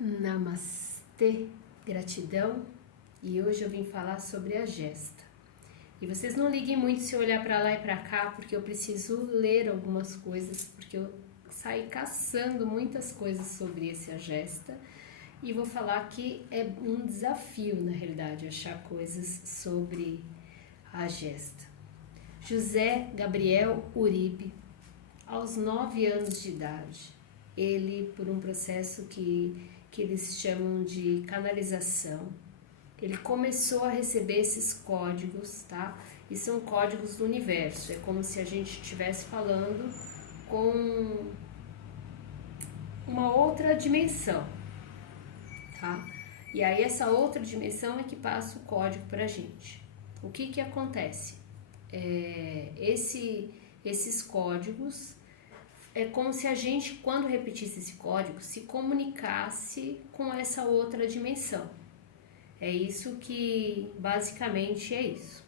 Namastê, gratidão, e hoje eu vim falar sobre a gesta. E vocês não liguem muito se eu olhar para lá e para cá, porque eu preciso ler algumas coisas, porque eu saí caçando muitas coisas sobre esse agesta e vou falar que é um desafio, na realidade, achar coisas sobre a gesta. José Gabriel Uribe, aos 9 anos de idade, ele, por um processo que eles chamam de canalização, ele começou a receber esses códigos, tá? E são códigos do universo, é como se a gente estivesse falando com uma outra dimensão, tá? E aí essa outra dimensão é que passa o código pra gente. O que acontece? Esses códigos é como se a gente, quando repetisse esse código, se comunicasse com essa outra dimensão. É isso que, basicamente, é isso.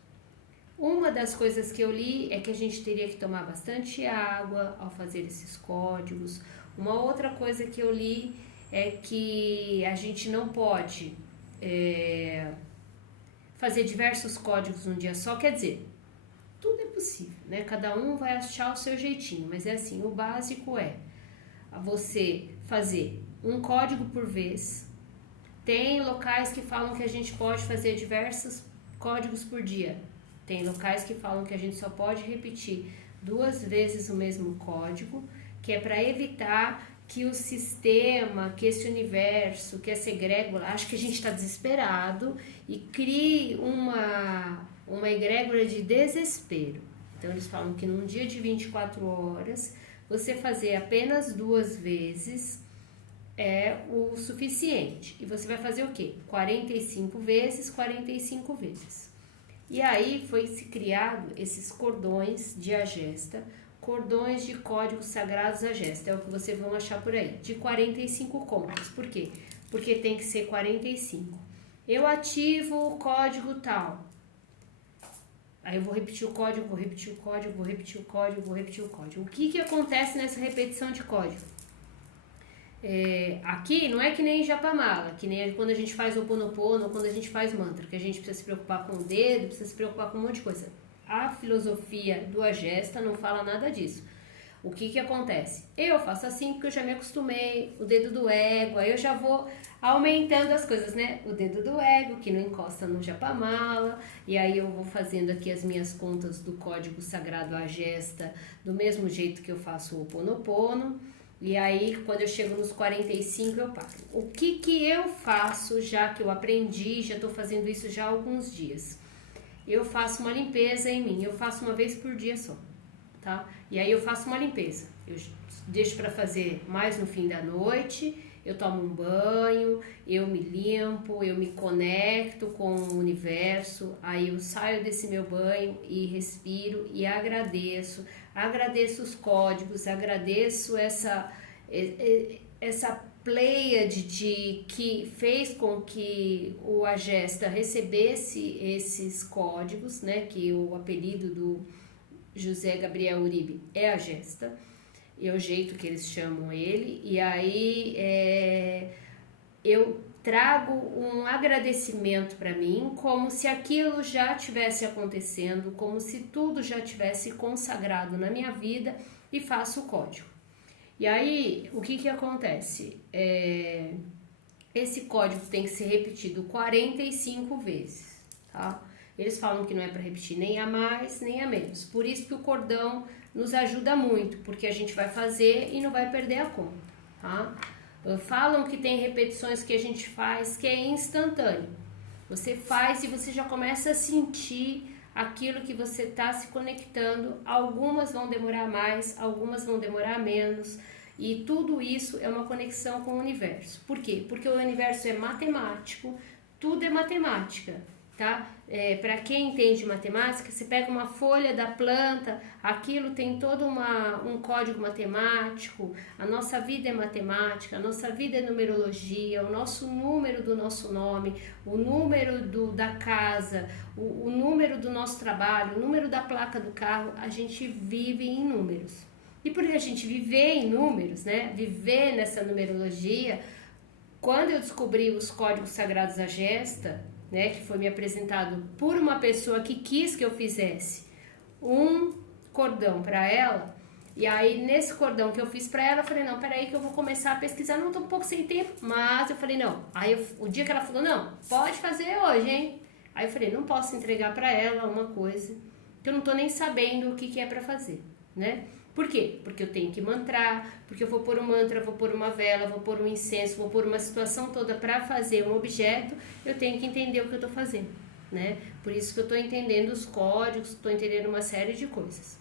Uma das coisas que eu li é que a gente teria que tomar bastante água ao fazer esses códigos. Uma outra coisa que eu li é que a gente não pode fazer diversos códigos num dia só, quer dizer, tudo é possível, né? Cada um vai achar o seu jeitinho, mas é assim, o básico é você fazer um código por vez. Tem locais que falam que a gente pode fazer diversos códigos por dia. Tem locais que falam que a gente só pode repetir 2 vezes o mesmo código, que é para evitar que o sistema, que esse universo, que essa egrégora, acho que a gente está desesperado e crie uma egrégora de desespero. Então eles falam que num dia de 24 horas, você fazer apenas 2 vezes é o suficiente. E você vai fazer o quê? 45 vezes, 45 vezes. E aí foi se criado esses cordões de agesta, cordões de códigos sagrados agesta, é o que vocês vão achar por aí, de 45 contas. Por quê? Porque tem que ser 45. Eu ativo o código tal. Aí eu vou repetir o código, vou repetir o código, vou repetir o código, vou repetir o código. O que acontece nessa repetição de código? Aqui não é que nem Japamala, que nem quando a gente faz o Ho'oponopono ou quando a gente faz mantra, que a gente precisa se preocupar com o dedo, precisa se preocupar com um monte de coisa. A filosofia do Agesta não fala nada disso. O que acontece? Eu faço assim porque eu já me acostumei, o dedo do ego, aí eu já vou aumentando as coisas, né? O dedo do ego, que não encosta no Japamala, e aí eu vou fazendo aqui as minhas contas do código sagrado Agesta, do mesmo jeito que eu faço o Ho'oponopono, e aí quando eu chego nos 45 eu paro. O que eu faço, já que eu aprendi, já estou fazendo isso já há alguns dias? Eu faço uma limpeza em mim, eu faço uma vez por dia só. Tá? E aí eu faço uma limpeza, eu deixo para fazer mais no fim da noite, eu tomo um banho, eu me limpo, eu me conecto com o universo, aí eu saio desse meu banho e respiro e agradeço os códigos, agradeço essa pleiade que fez com que o Agesta recebesse esses códigos, né, que o apelido do José Gabriel Uribe é a gesta, é o jeito que eles chamam ele, e aí eu trago um agradecimento para mim, como se aquilo já tivesse acontecendo, como se tudo já tivesse consagrado na minha vida, e faço o código. E aí, o que acontece? Esse código tem que ser repetido 45 vezes, tá? Eles falam que não é para repetir nem a mais, nem a menos. Por isso que o cordão nos ajuda muito, porque a gente vai fazer e não vai perder a conta, tá? Falam que tem repetições que a gente faz que é instantâneo. Você faz e você já começa a sentir aquilo que você está se conectando. Algumas vão demorar mais, algumas vão demorar menos. E tudo isso é uma conexão com o universo. Por quê? Porque o universo é matemático, tudo é matemática. Tá? Para quem entende matemática, você pega uma folha da planta, aquilo tem todo um código matemático, a nossa vida é matemática, a nossa vida é numerologia, o nosso número do nosso nome, o número da casa, o número do nosso trabalho, o número da placa do carro, a gente vive em números. E por a gente viver em números, né, viver nessa numerologia, Quando eu descobri os códigos sagrados da gesta, né, que foi me apresentado por uma pessoa que quis que eu fizesse um cordão para ela, e aí nesse cordão que eu fiz para ela, eu falei, não, peraí que eu vou começar a pesquisar, não, tô um pouco sem tempo, mas eu falei, não, aí o dia que ela falou, não, pode fazer hoje, hein, aí eu falei, não posso entregar para ela uma coisa que eu não tô nem sabendo o que é para fazer, né? Por quê? Porque eu tenho que mantrar, porque eu vou pôr um mantra, vou pôr uma vela, vou pôr um incenso, vou pôr uma situação toda para fazer um objeto, eu tenho que entender o que eu tô fazendo, né? Por isso que eu tô entendendo os códigos, tô entendendo uma série de coisas.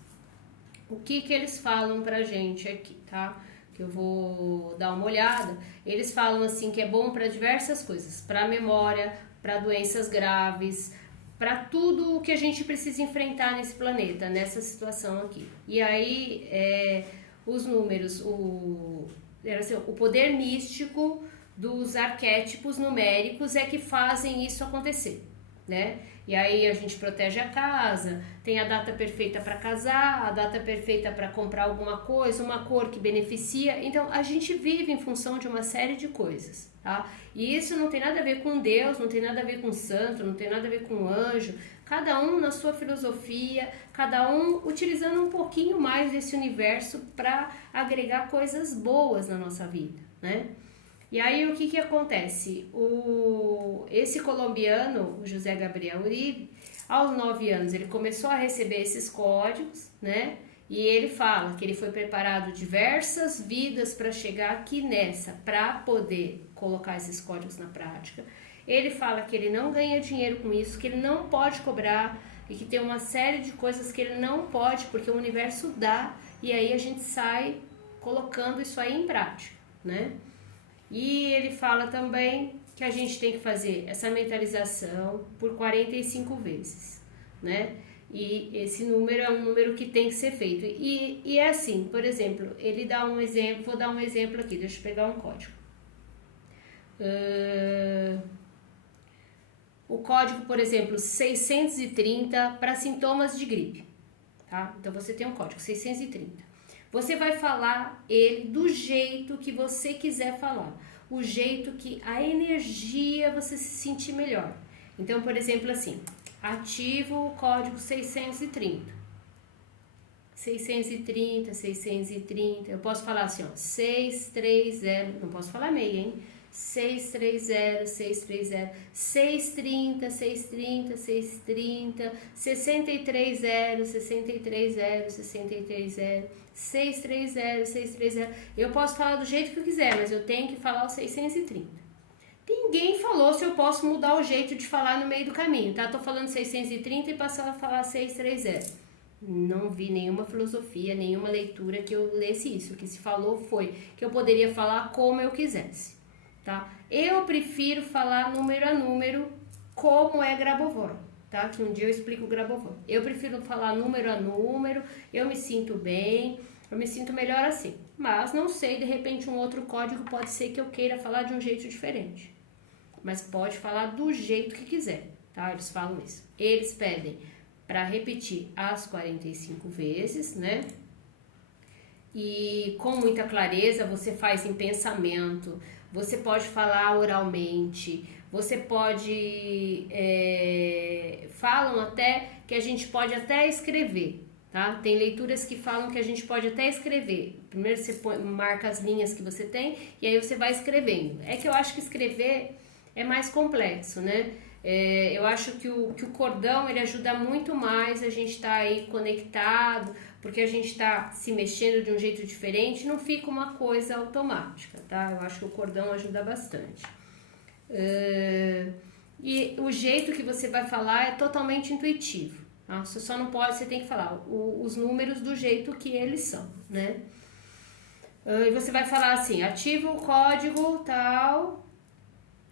O que eles falam pra gente aqui, tá? Que eu vou dar uma olhada. Eles falam assim que é bom para diversas coisas, para memória, para doenças graves, para tudo o que a gente precisa enfrentar nesse planeta, nessa situação aqui. E aí, os números, o poder místico dos arquétipos numéricos é que fazem isso acontecer, né? E aí a gente protege a casa, tem a data perfeita para casar, a data perfeita para comprar alguma coisa, uma cor que beneficia. Então a gente vive em função de uma série de coisas, tá? E isso não tem nada a ver com Deus, não tem nada a ver com santo, não tem nada a ver com anjo. Cada um na sua filosofia, cada um utilizando um pouquinho mais desse universo para agregar coisas boas na nossa vida, né? E aí o que acontece? Esse colombiano, o José Gabriel Uribe, aos 9 anos ele começou a receber esses códigos, né? E ele fala que ele foi preparado diversas vidas para chegar aqui nessa, para poder colocar esses códigos na prática. Ele fala que ele não ganha dinheiro com isso, que ele não pode cobrar e que tem uma série de coisas que ele não pode, porque o universo dá, e aí a gente sai colocando isso aí em prática, né? E ele fala também que a gente tem que fazer essa mentalização por 45 vezes, né? E esse número é um número que tem que ser feito. E é assim, por exemplo, ele dá um exemplo, vou dar um exemplo aqui, deixa eu pegar um código. O código, por exemplo, 630 para sintomas de gripe, tá? Então você tem um código 630. Você vai falar ele do jeito que você quiser falar, o jeito que a energia você se sentir melhor. Então, por exemplo, assim, ativo o código 630. 630, 630. Eu posso falar assim, ó, 630, não posso falar meia, hein? 630, 630, 630, 630, 630, 630, 630, 630, 630, 630. Eu posso falar do jeito que eu quiser, mas eu tenho que falar o 630. Ninguém falou se eu posso mudar o jeito de falar no meio do caminho, tá? Tô falando 630 e passando a falar 630. Não vi nenhuma filosofia, nenhuma leitura que eu lesse isso. O que se falou foi que eu poderia falar como eu quisesse, tá? Eu prefiro falar número a número como é Grabovoi, tá? Que um dia eu explico o Grabovoi. Eu prefiro falar número a número, eu me sinto bem, eu me sinto melhor assim. Mas não sei, de repente um outro código pode ser que eu queira falar de um jeito diferente. Mas pode falar do jeito que quiser, tá? Eles falam isso. Eles pedem para repetir as 45 vezes, né? E com muita clareza você faz em pensamento, você pode falar oralmente, você pode... falam até que a gente pode até escrever, tá? Tem leituras que falam que a gente pode até escrever. Primeiro você marca as linhas que você tem e aí você vai escrevendo. É que eu acho que escrever é mais complexo, né? Eu acho que o cordão ele ajuda muito mais a gente estar aí conectado, porque a gente está se mexendo de um jeito diferente, não fica uma coisa automática, tá? Eu acho que o cordão ajuda bastante. E o jeito que você vai falar é totalmente intuitivo, tá? Você só não pode, você tem que falar os números do jeito que eles são, né? E você vai falar assim, ativa o código tal...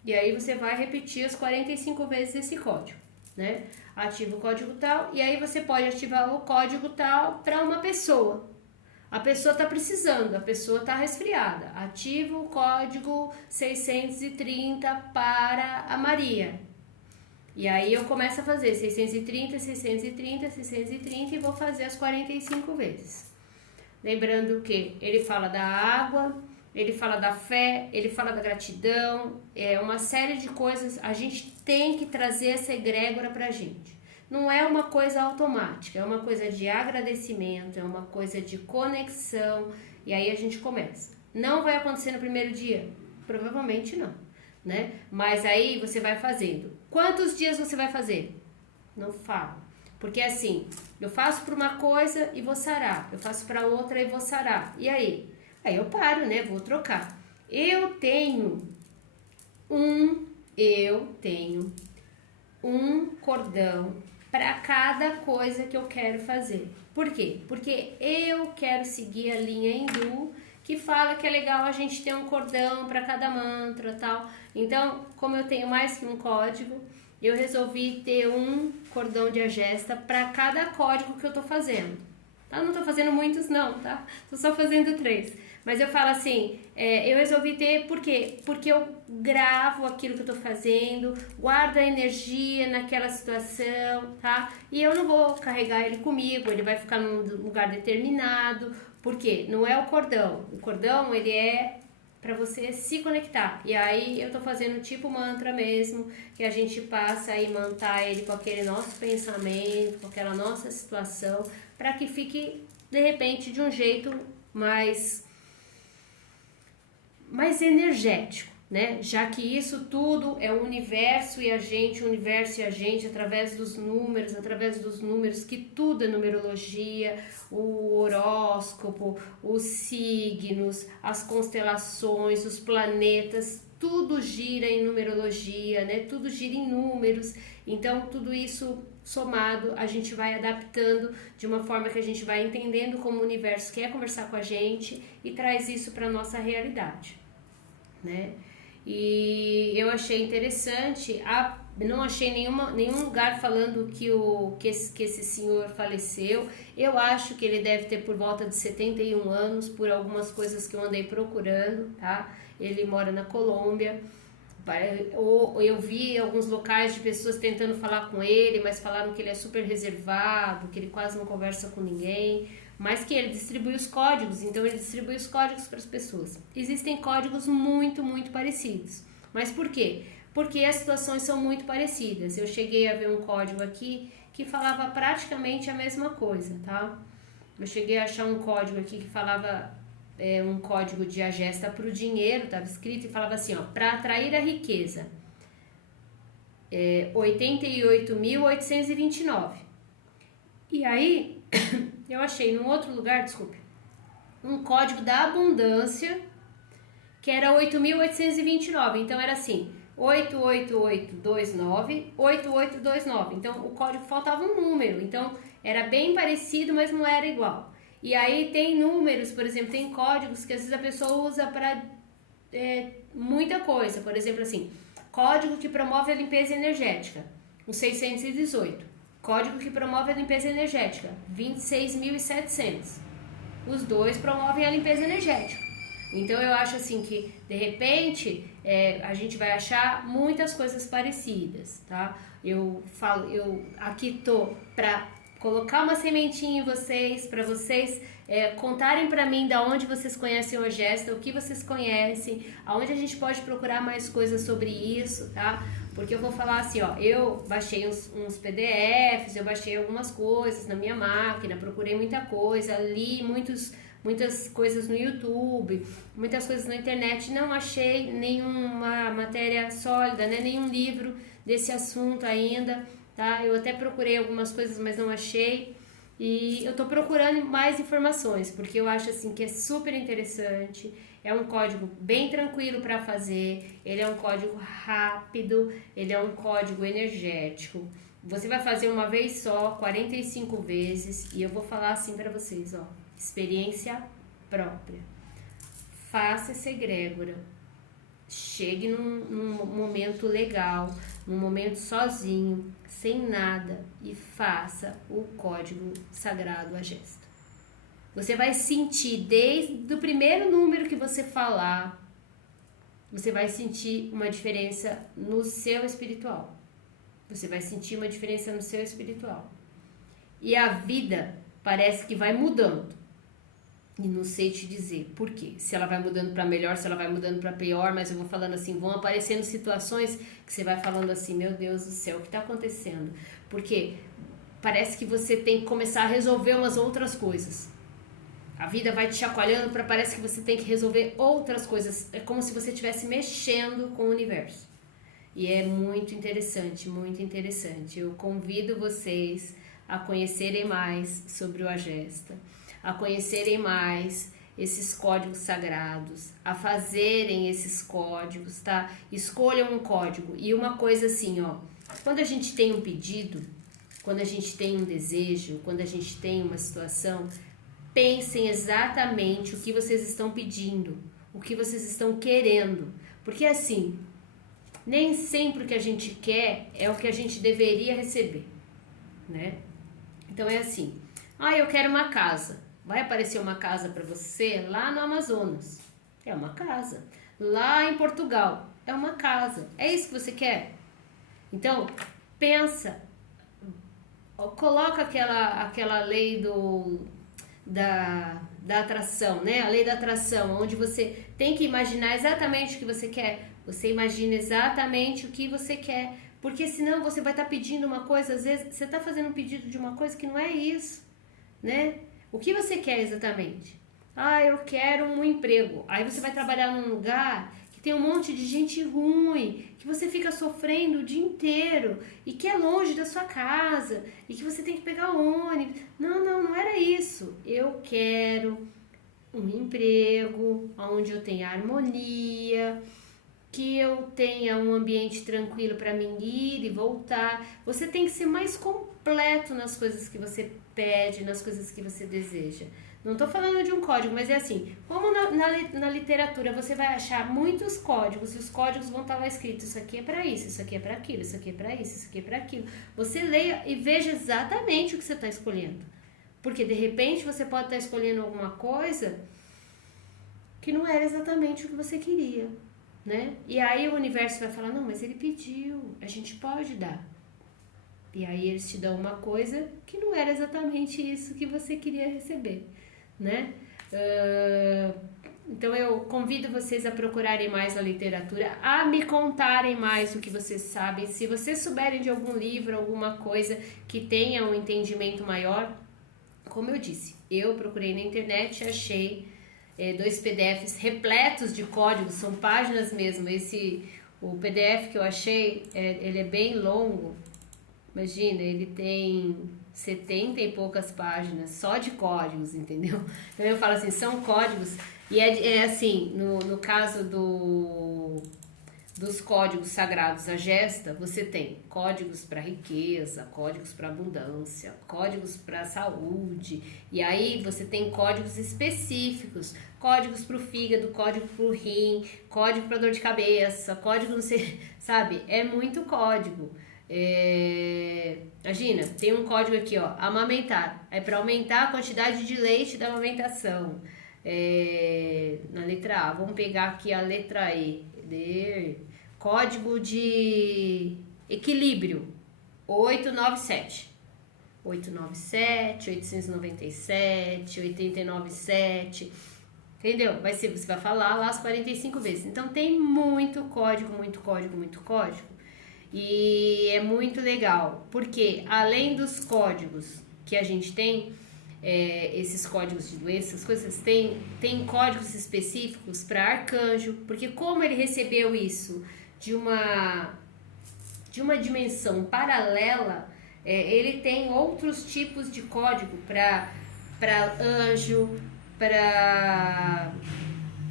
E aí você vai repetir as 45 vezes esse código, né? Ativa o código tal, e aí você pode ativar o código tal para uma pessoa. A pessoa está precisando, a pessoa está resfriada. Ativa o código 630 para a Maria. E aí eu começo a fazer 630, 630, 630 e vou fazer as 45 vezes. Lembrando que ele fala da água, ele fala da fé, ele fala da gratidão, é uma série de coisas. A gente tem que trazer essa egrégora pra gente. Não é uma coisa automática, é uma coisa de agradecimento, é uma coisa de conexão, e aí a gente começa. Não vai acontecer no primeiro dia? Provavelmente não, né? Mas aí você vai fazendo. Quantos dias você vai fazer? Não falo. Porque assim, eu faço para uma coisa e vou sarar, eu faço para outra e vou sarar. E aí? Aí eu paro, né? Vou trocar. Eu tenho um cordão para cada coisa que eu quero fazer. Por quê? Porque eu quero seguir a linha hindu que fala que é legal a gente ter um cordão para cada mantra, tal. Então, como eu tenho mais que um código, eu resolvi ter um cordão de agesta para cada código que eu tô fazendo. Tá? Não tô fazendo muitos não, tá? Tô só fazendo 3. Mas eu falo assim, eu resolvi ter, por quê? Porque eu gravo aquilo que eu tô fazendo, guardo a energia naquela situação, tá? E eu não vou carregar ele comigo, ele vai ficar num lugar determinado. Por quê? Não é o cordão. O cordão, ele é para você se conectar. E aí eu tô fazendo tipo mantra mesmo, que a gente passa a imantar ele com aquele nosso pensamento, com aquela nossa situação, para que fique de repente de um jeito mais energético, né? Já que isso tudo é o universo e a gente, através dos números, que tudo é numerologia, o horóscopo, os signos, as constelações, os planetas, tudo gira em numerologia, né? Tudo gira em números. Então, tudo isso somado, a gente vai adaptando de uma forma que a gente vai entendendo como o universo quer conversar com a gente e traz isso para nossa realidade, né? E eu achei interessante, não achei nenhum lugar falando que esse senhor faleceu. Eu acho que ele deve ter por volta de 71 anos, por algumas coisas que eu andei procurando, tá? Ele mora na Colômbia. Eu vi alguns locais de pessoas tentando falar com ele, mas falaram que ele é super reservado, que ele quase não conversa com ninguém, mas que ele distribui os códigos, então ele distribui os códigos para as pessoas. Existem códigos muito, muito parecidos. Mas por quê? Porque as situações são muito parecidas. Eu cheguei a ver um código aqui que falava praticamente a mesma coisa, tá? Eu cheguei a achar um código aqui que falava... um código de agesta para o dinheiro, estava escrito e falava assim, ó, para atrair a riqueza, 88.829. E aí, eu achei num outro lugar, desculpe, um código da abundância, que era 8.829, então era assim, 88829, 8829, então o código faltava um número, então era bem parecido, mas não era igual. E aí tem números, por exemplo, tem códigos que às vezes a pessoa usa para muita coisa. Por exemplo, assim, código que promove a limpeza energética, o 618. Código que promove a limpeza energética, 26.700. Os dois promovem a limpeza energética. Então eu acho assim que, de repente, a gente vai achar muitas coisas parecidas, tá? Eu aqui tô para... colocar uma sementinha em vocês, para vocês contarem para mim da onde vocês conhecem o Agesta, o que vocês conhecem, aonde a gente pode procurar mais coisas sobre isso, tá? Porque eu vou falar assim, ó, eu baixei uns PDFs, eu baixei algumas coisas na minha máquina, procurei muita coisa, li muitas coisas no YouTube, muitas coisas na internet, não achei nenhuma matéria sólida, né? Nenhum livro desse assunto ainda. Tá? Eu até procurei algumas coisas, mas não achei. E eu tô procurando mais informações, porque eu acho assim que é super interessante. É um código bem tranquilo para fazer. Ele é um código rápido, ele é um código energético. Você vai fazer uma vez só, 45 vezes, e eu vou falar assim para vocês, ó, experiência própria. Faça essa egrégora. Chegue num momento legal, num momento sozinho, sem nada, e faça o código sagrado Agesta. Você vai sentir, desde o primeiro número que você falar, você vai sentir uma diferença no seu espiritual. Você vai sentir uma diferença no seu espiritual. E a vida parece que vai mudando. E não sei te dizer por quê. Se ela vai mudando para melhor, se ela vai mudando para pior, mas eu vou falando assim, vão aparecendo situações que você vai falando assim, meu Deus do céu, o que está acontecendo? Porque parece que você tem que começar a resolver umas outras coisas. A vida vai te chacoalhando para parece que você tem que resolver outras coisas. É como se você estivesse mexendo com o universo. E é muito interessante, muito interessante. Eu convido vocês a conhecerem mais sobre o Agesta, a conhecerem mais esses códigos sagrados, a fazerem esses códigos, tá? Escolham um código. E uma coisa assim, ó, quando a gente tem um pedido, quando a gente tem um desejo, quando a gente tem uma situação, pensem exatamente o que vocês estão pedindo, o que vocês estão querendo. Porque assim, nem sempre o que a gente quer é o que a gente deveria receber, né? Então é assim, eu quero uma casa. Vai aparecer uma casa para você lá no Amazonas. É uma casa. Lá em Portugal. É uma casa. É isso que você quer? Então, pensa. Coloca aquela lei da atração, né? A lei da atração, onde você tem que imaginar exatamente o que você quer. Você imagina exatamente o que você quer. Porque senão você vai estar pedindo uma coisa, às vezes você está fazendo um pedido de uma coisa que não é isso, né? O que você quer exatamente? Eu quero um emprego. Aí você vai trabalhar num lugar que tem um monte de gente ruim, que você fica sofrendo o dia inteiro e que é longe da sua casa e que você tem que pegar ônibus. Não era isso. Eu quero um emprego onde eu tenha harmonia, que eu tenha um ambiente tranquilo para mim ir e voltar. Você tem que ser mais completo nas coisas que você pede, nas coisas que você deseja. Não estou falando de um código, mas é assim, como na literatura você vai achar muitos códigos, e os códigos vão estar lá escritos, isso aqui é para isso, isso aqui é para aquilo, isso aqui é para isso, isso aqui é para aquilo. Você leia e veja exatamente o que você está escolhendo. Porque de repente você pode estar escolhendo alguma coisa que não era exatamente o que você queria, né? E aí o universo vai falar, não, mas ele pediu, a gente pode dar. E aí eles te dão uma coisa que não era exatamente isso que você queria receber, né? Então eu convido vocês a procurarem mais a literatura, a me contarem mais o que vocês sabem. Se vocês souberem de algum livro, alguma coisa que tenha um entendimento maior, como eu disse, eu procurei na internet, achei 2 PDFs repletos de códigos, são páginas mesmo. O PDF que eu achei, ele é bem longo. Imagina, ele tem 70 e poucas páginas só de códigos, entendeu? Então eu falo assim, são códigos, e é assim, no caso dos códigos sagrados, a gesta, você tem códigos para riqueza, códigos para abundância, códigos para saúde, e aí você tem códigos específicos, códigos para o fígado, código para o rim, código para dor de cabeça, código não sei, sabe? É muito código. Imagina, tem um código aqui, ó, amamentar, é para aumentar a quantidade de leite da amamentação. Na letra A, vamos pegar aqui a letra E, código de equilíbrio, 897, 897, 897, 897, entendeu? Você vai falar lá as 45 vezes. Então tem muito código, muito código, muito código. E é muito legal, porque além dos códigos que a gente tem, esses códigos de doenças, coisas, tem códigos específicos para arcanjo, porque como ele recebeu isso de uma dimensão paralela, ele tem outros tipos de código para anjo, para...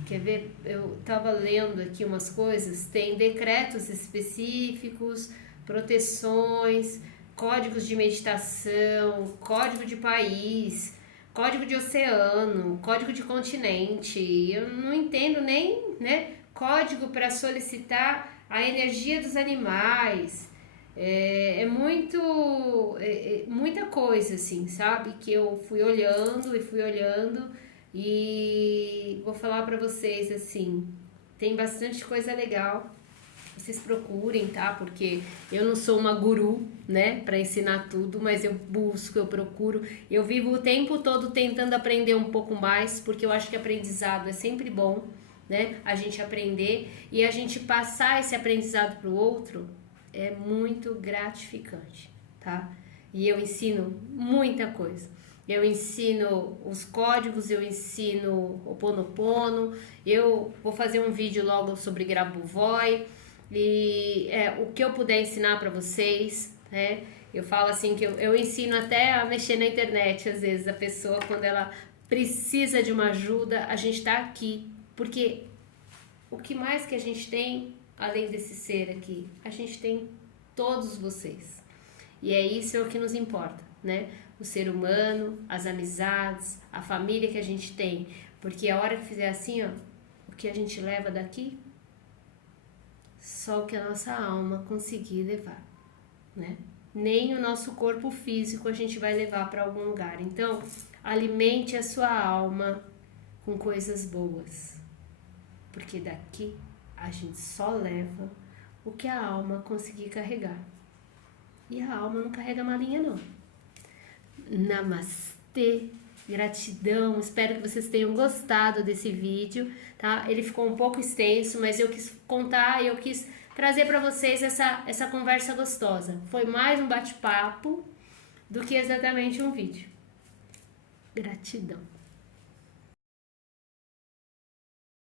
Quer ver? Eu tava lendo aqui umas coisas, tem decretos específicos, proteções, códigos de meditação, código de país, código de oceano, código de continente. Eu não entendo nem, né? Código para solicitar a energia dos animais. Muita coisa, assim, sabe? Que eu fui olhando e vou falar pra vocês, assim, tem bastante coisa legal vocês procurem, tá? Porque eu não sou uma guru, né, para ensinar tudo, mas eu busco, eu procuro, eu vivo o tempo todo tentando aprender um pouco mais, porque eu acho que aprendizado é sempre bom, né? A gente aprender e a gente passar esse aprendizado para o outro é muito gratificante, tá? E eu ensino muita coisa. Eu ensino os códigos, eu ensino o Ho'oponopono, eu vou fazer um vídeo logo sobre Grabovoi, e o que eu puder ensinar para vocês, né? Eu falo assim que eu ensino até a mexer na internet, às vezes, a pessoa, quando ela precisa de uma ajuda, a gente tá aqui, porque o que mais que a gente tem, além desse ser aqui? A gente tem todos vocês. E é isso que nos importa, né? O ser humano, as amizades, a família que a gente tem. Porque a hora que fizer assim, ó, o que a gente leva daqui, só o que a nossa alma conseguir levar, né? Nem o nosso corpo físico a gente vai levar para algum lugar. Então, alimente a sua alma com coisas boas. Porque daqui a gente só leva o que a alma conseguir carregar. E a alma não carrega malinha, não. Namastê, gratidão, espero que vocês tenham gostado desse vídeo, tá? Ele ficou um pouco extenso, mas eu quis contar, eu quis trazer para vocês essa conversa gostosa. Foi mais um bate-papo do que exatamente um vídeo. Gratidão.